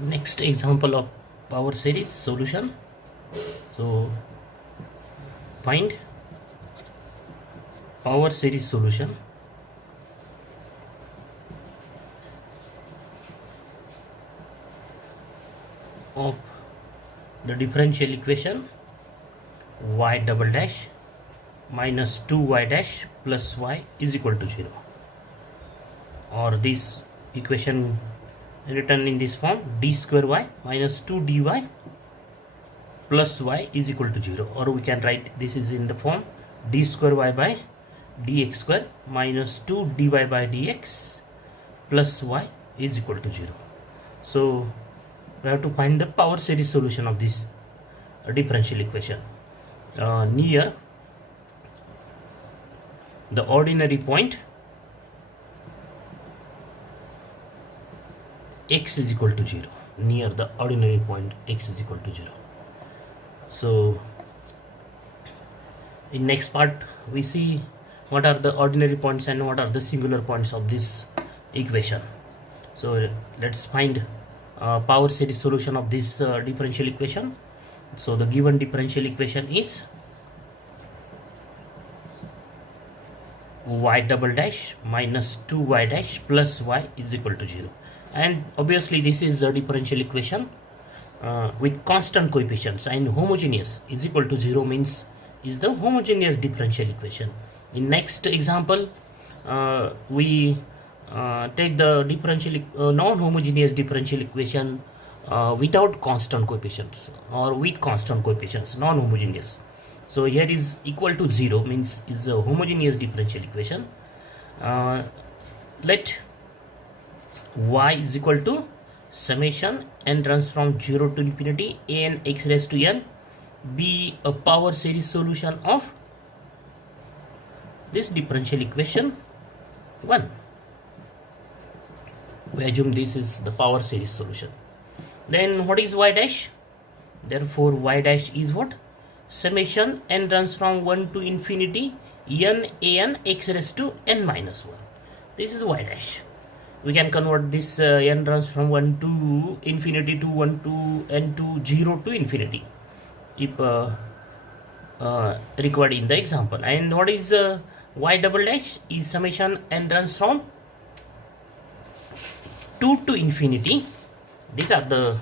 Next example of power series solution. So find power series solution of the differential equation y double dash minus 2y dash plus y is equal to 0, or this equation written in this form: d square y minus 2 dy plus y is equal to 0, or we can write this is in the form d square y by dx square minus 2 dy by dx plus y is equal to 0. So we have to find the power series solution of this differential equation near the ordinary point x is equal to 0, near the ordinary point x is equal to 0. So in next part we see what are the ordinary points and what are the singular points of this equation. So let's find power series solution of this differential equation. So the given differential equation is y double dash minus 2y dash plus y is equal to 0, and obviously this is the differential equation with constant coefficients, and homogeneous is equal to 0 means is the homogeneous differential equation. In next example we take the differential non-homogeneous differential equation without constant coefficients or with constant coefficients, non-homogeneous. So here is equal to 0 means is a homogeneous differential equation. Let y is equal to summation n runs from 0 to infinity n x raised to n be a power series solution of this differential equation 1. We assume this is the power series solution. Then what is y dash? Therefore y dash is what? Summation n runs from 1 to infinity n x raised to n minus 1. This is y dash. We can convert this n runs from 1 to infinity to 1 to n to 0 to infinity if required in the example. And what is y double dash? Is summation n runs from 2 to infinity. These are the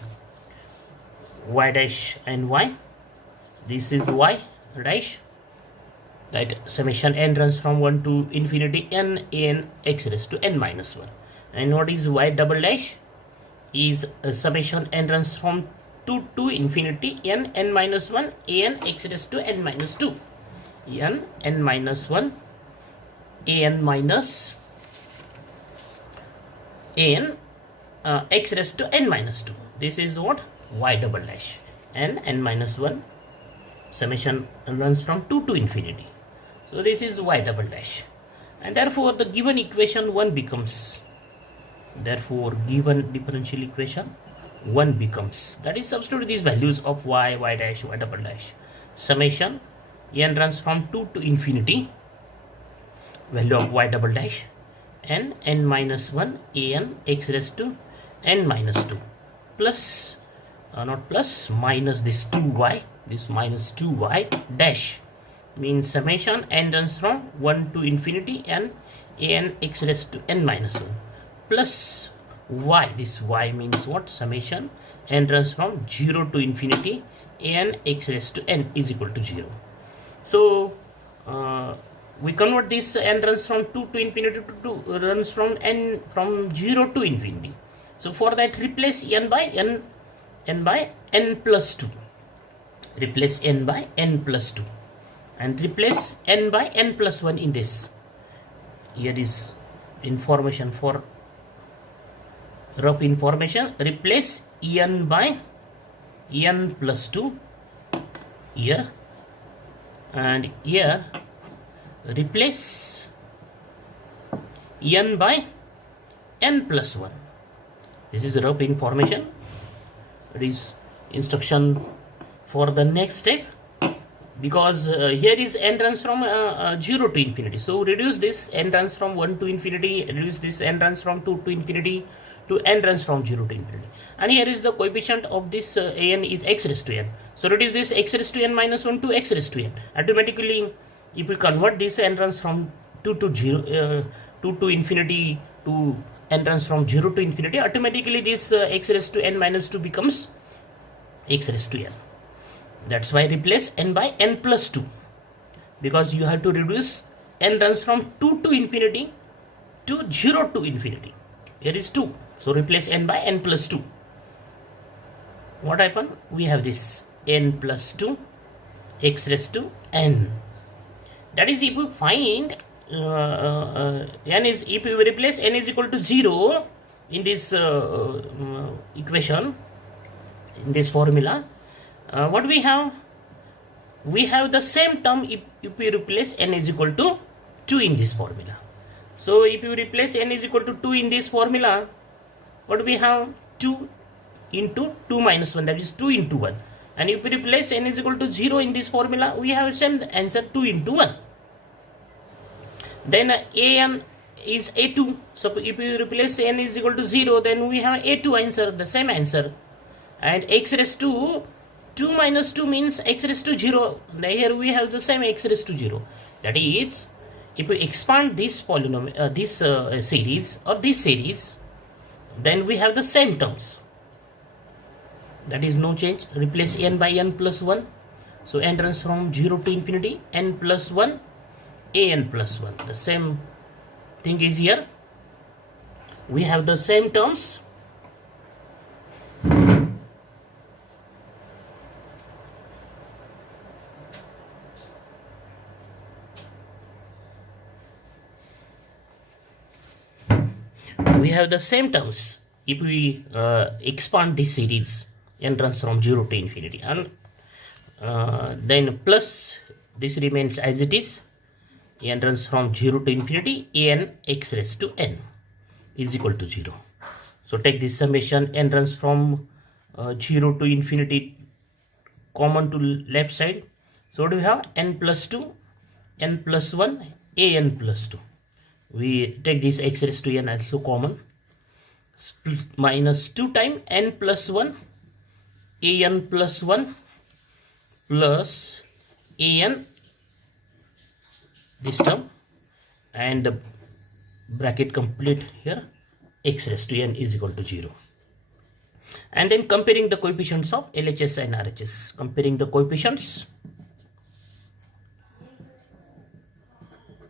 y dash and y. This is y dash, that summation n runs from 1 to infinity n x raised to n minus 1. And what is y double dash? Is summation n runs from 2 to infinity n minus 1 x raised to n minus 2 n minus 1 minus x raised to n minus 2. This is what? Y double dash. And n minus 1 summation runs from 2 to infinity. So this is y double dash. And therefore the given equation 1 becomes, therefore given differential equation 1 becomes, that is substitute these values of y dash, y double dash. Summation n runs from 2 to infinity, value of y double dash, and n minus 1 x raised to n minus 2 plus not plus, minus this 2y, this minus 2y dash means summation n runs from 1 to infinity n x raised to n minus 1 plus y, this y means what? Summation n runs from 0 to infinity n x raised to n is equal to 0. So we convert this n runs from 2 to infinity to 2 runs from n from 0 to infinity. So for that replace n by n plus 2. Replace n by n plus 2 and replace n by n plus 1 in this. Here is information for rough information. Replace n by n plus 2 here, and here replace n by n plus 1. This is rough information. It is instruction for the next step, because here is n runs from 0 to infinity. So reduce this n runs from 1 to infinity, reduce this n runs from 2 to infinity to n runs from 0 to infinity. And here is the coefficient of this an is x raised to n. So reduce this x raised to n minus 1 to x raised to n. Automatically, if we convert this n runs from 2 to 0, 2 to infinity to n runs from 0 to infinity, automatically this x raised to n minus 2 becomes x raised to n. That's why replace n by n plus 2, because you have to reduce n runs from 2 to infinity to 0 to infinity. Here is 2, so replace n by n plus 2. What happened? We have this n plus 2 x raised to n. That is, if we find n is, if we replace n is equal to 0 in this equation, in this formula, what we have? We have the same term if we replace n is equal to 2 in this formula. So if you replace n is equal to 2 in this formula, what we have? 2 into 2 minus 1, that is 2 into 1. And if we replace n is equal to 0 in this formula, we have same answer, 2 into 1. Then an is a2. So if we replace n is equal to 0, then we have a2 answer, the same answer. And x raised to 2 minus 2 means x raised to 0. Here we have the same x raised to 0. That is, if we expand this polynomial, this series or this series, then we have the same terms. That is no change. Replace n by n plus 1. So n runs from 0 to infinity, n plus 1, an plus 1. The same thing is here. We have the same terms. We have the same terms if we expand this series, n runs from 0 to infinity, and then plus this remains as it is, n runs from 0 to infinity, an x raised to n is equal to 0. So take this summation, n runs from 0 to infinity common to left side. So what do we have? N plus 2, n plus 1, an plus 2. We take this x raised to n also common, minus 2 times n plus 1, an plus 1 plus an, this term, and the bracket complete here, x raised to n is equal to 0. And then comparing the coefficients of LHS and RHS. Comparing the coefficients,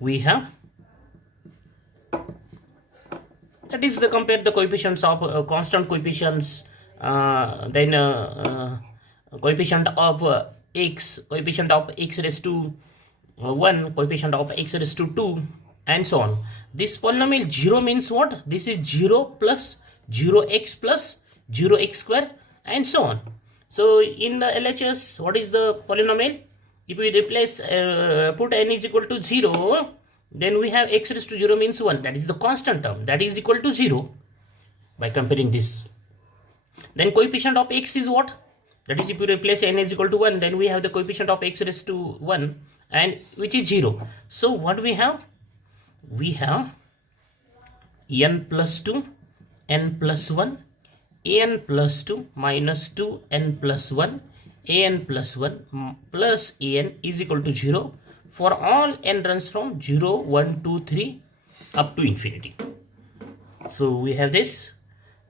we have, that is, the compare the coefficients of constant coefficients, then coefficient of x, coefficient of x raised to 1, coefficient of x raised to 2, and so on. This polynomial 0 means what? This is 0 plus 0x plus 0x square, and so on. So in the LHS, what is the polynomial? If we replace, put n is equal to 0, then we have x raised to 0 means 1, that is the constant term, that is equal to 0 by comparing this. Then coefficient of x is what? That is, if you replace n is equal to 1, then we have the coefficient of x raised to 1, and which is 0. So what we have? We have n plus 2, n plus 1, an plus 2 minus 2 n plus 1, an plus 1 plus an is equal to 0 for all n runs from 0, 1, 2, 3 up to infinity. So we have this,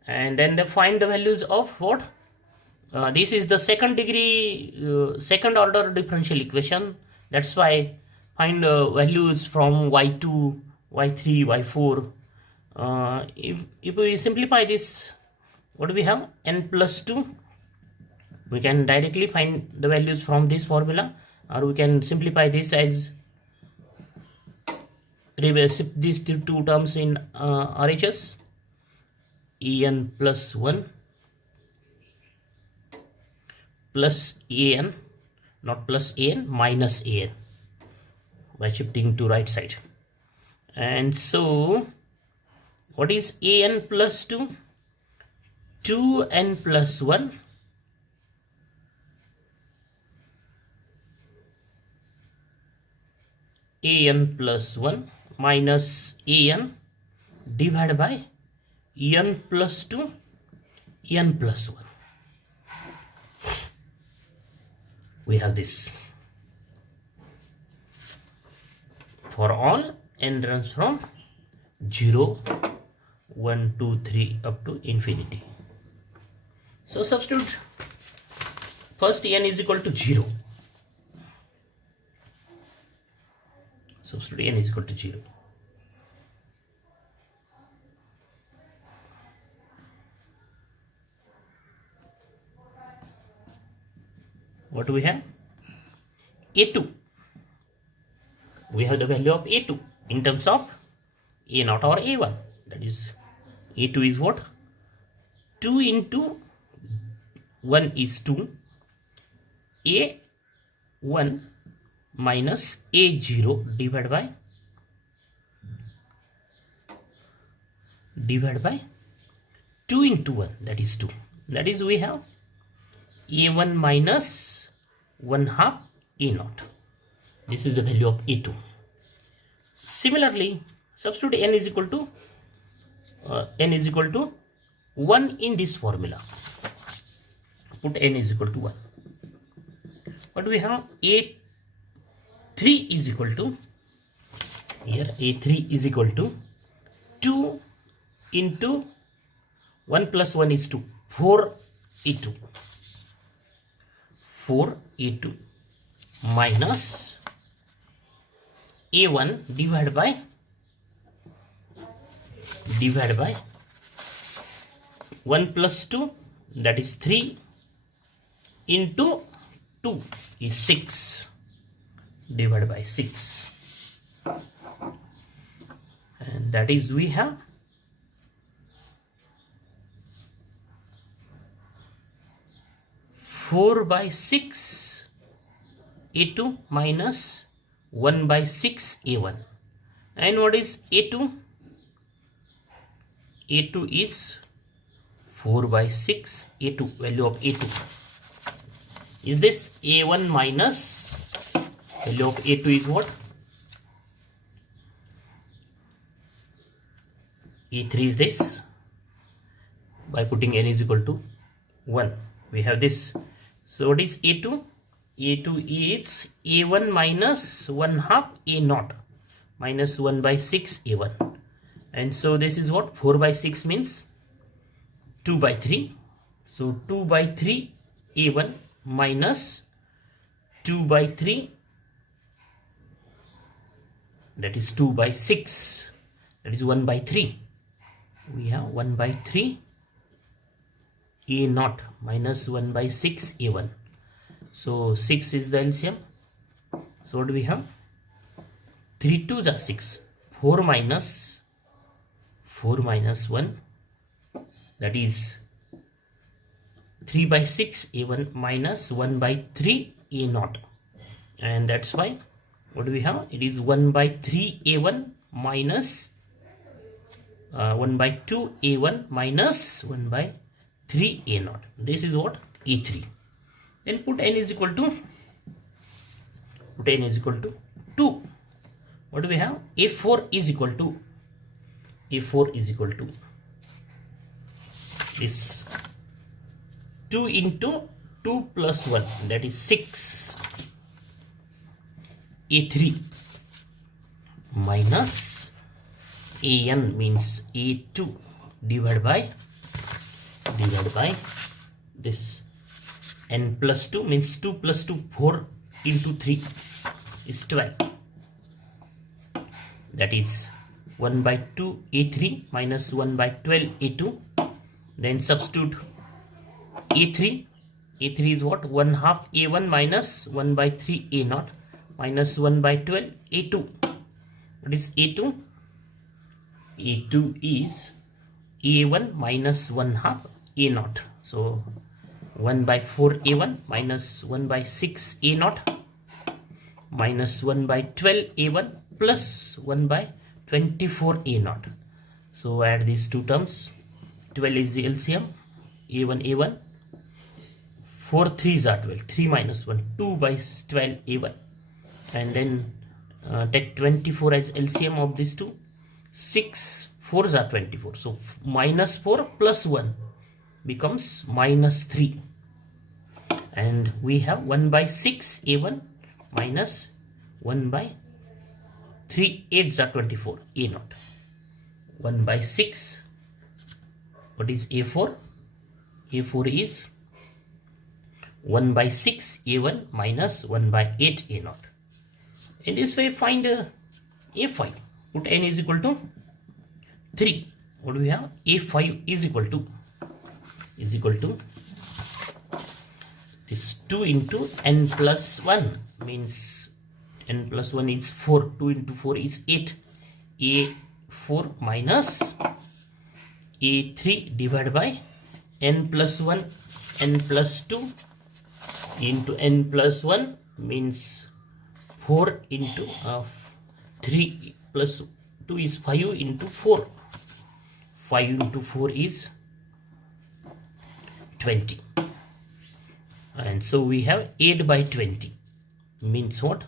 and then they find the values of what? This is the second degree, second order differential equation. That's why find values from y2, y3, y4. If we simplify this, what do we have? N plus 2. We can directly find the values from this formula, or we can simplify this as reverse these two terms in RHS. En plus 1 plus an, not plus an, minus an, by shifting to right side. And so what is an plus 2? 2n plus 1 an plus 1 minus an divided by n plus 2, n plus 1. We have this. For all n runs from 0, 1, 2, 3 up to infinity. So substitute first n is equal to 0. Substitute n is equal to 0. What do we have? A2. We have the value of A2 in terms of A0 or A1. That is, A2 is what? 2 into 1 is 2. A1 minus A0 divided by 2 into 1, that is 2. That is, we have A1 minus 1 half A0. This is the value of A2. Similarly, substitute n is equal to 1 in this formula. Put n is equal to 1. What do we have? A3 is equal to, here A3 is equal to 2 into 1 plus 1 is 2, 4A2. 4A2 minus A1 divided by 1 plus 2, that is 3, into 2 is 6, divided by 6, and that is, we have 4 by 6 A2 minus 1 by 6 A1. And what is A2? A2 is 4 by 6 A2, value of A2. Is this A1 minus value of A2 is what? A3 is this. By putting n is equal to 1, we have this. So what is A2? A2 is A1 minus 1 half A0 minus 1 by 6 A1. And so this is what? 4 by 6 means 2 by 3. So 2 by 3 A1 minus 2 by 3, that is 2 by 6, that is 1 by 3. We have 1 by 3 A0 minus 1 by 6 A1. So 6 is the LCM. So what do we have? 3 2s are 6. 4 minus 1, that is 3 by 6 A1 minus 1 by 3 A0. And that's why, what do we have? It is 1 by 3 A1 minus 1 by 2 A1 minus 1 by 3 A0. This is what? E3. Then put n is equal to 2. What do we have? A4 is equal to this 2 into 2 plus 1, that is 6. A3 minus an means A2 divided by this n plus 2 means 2 plus 2, 4 into 3 is 12. That is 1 by 2 A3 minus 1 by 12 A2. Then substitute A3. A3 is what? 1 half A1 minus 1 by 3 A0 minus 1 by 12 A2. What is A2? A2 is A1 minus 1 half A0. So 1 by 4 A1 minus 1 by 6 A0 minus 1 by 12 A1 plus 1 by 24 A0. So add these two terms. 12 is the LCM. A1, 4 3s are 12. 3 minus 1, 2 by 12 A1. And then take 24 as LCM of these two. 6 4s are 24. So minus 4 plus 1 becomes minus 3. And we have 1 by 6 A1 minus 1 by 3 8s are 24 A0. 1 by 6. What is A4? A4 is 1 by 6 A1 minus 1 by 8 A0. In this way, find A5. Put n is equal to 3. What do we have? A5 is equal to this 2 into n plus 1, means n plus 1 is 4. 2 into 4 is 8. A4 minus A3 divided by n plus 1, n plus 2 into n plus 1, means 4 into 3 plus 2 is 5 into 4. 5 into 4 is 20. And so we have 8 by 20, means what?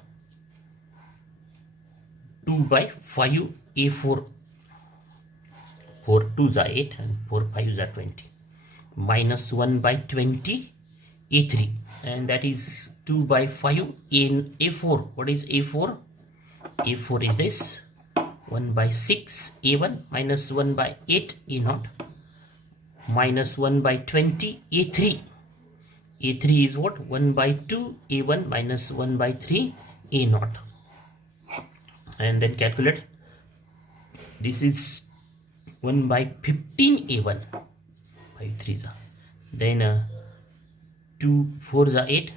2 by 5 A4. 4 2s are 8 and 4 5s are 20. Minus 1 by 20 A3, and that is 2 by 5 in A4. What is A4? A4 is this 1 by 6 A1 minus 1 by 8 A0 minus 1 by 20 A3. A3 is what? 1 by 2 A1 minus 1 by 3 A0. And then calculate. This is 1 by 15 A1. 5 3s are. Then 2 4s are 8.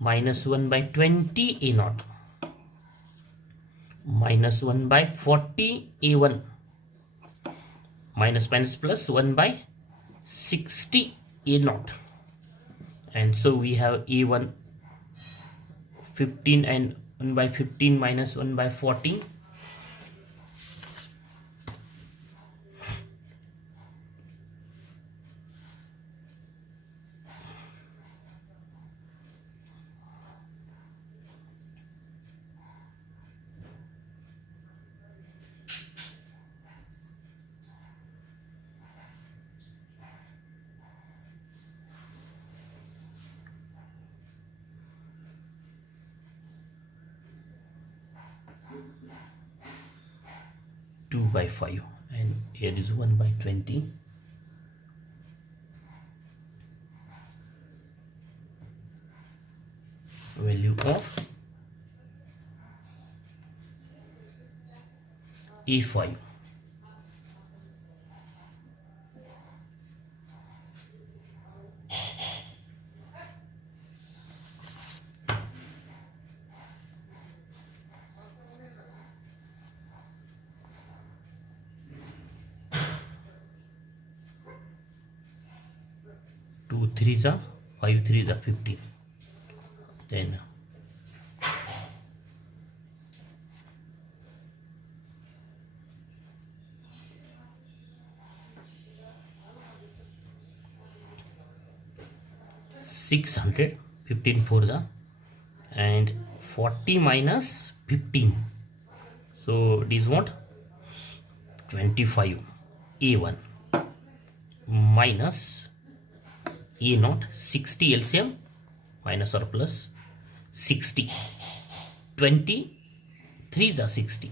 Minus 1 by 20 A0. Minus 1 by 40 A1. Minus plus 1 by 60 A0. And so we have A1 15 and 1 by 15 minus 1 by 40. By 5, and here is 1 by 20. Value of A5. Two 3s are 5 3s are 15. Then 600, 15 4s are, and 40 minus 15. So it is what? 25 A1 minus A0, 60 LCM, minus or plus 60. 20 3s are 60.